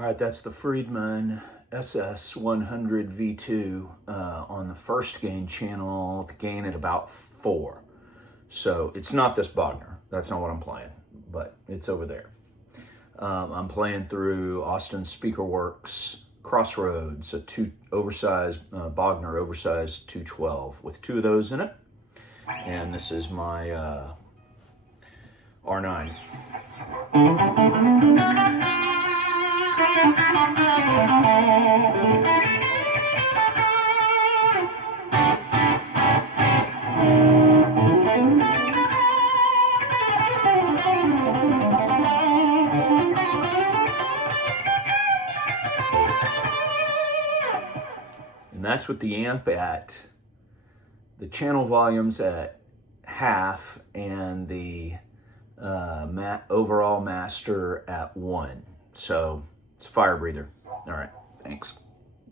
All right, that's the Friedman SS100v2 on the first gain channel, the gain at about 4. So it's not this Bogner. That's not what I'm playing, but it's over there. I'm playing through Austin Speakerworks Crossroads, a oversized Bogner oversized 212 with 2 of those in it. And this is my R9. And that's with the amp at the channel volumes at half and the overall master at 1. So it's a fire breather. All right, thanks.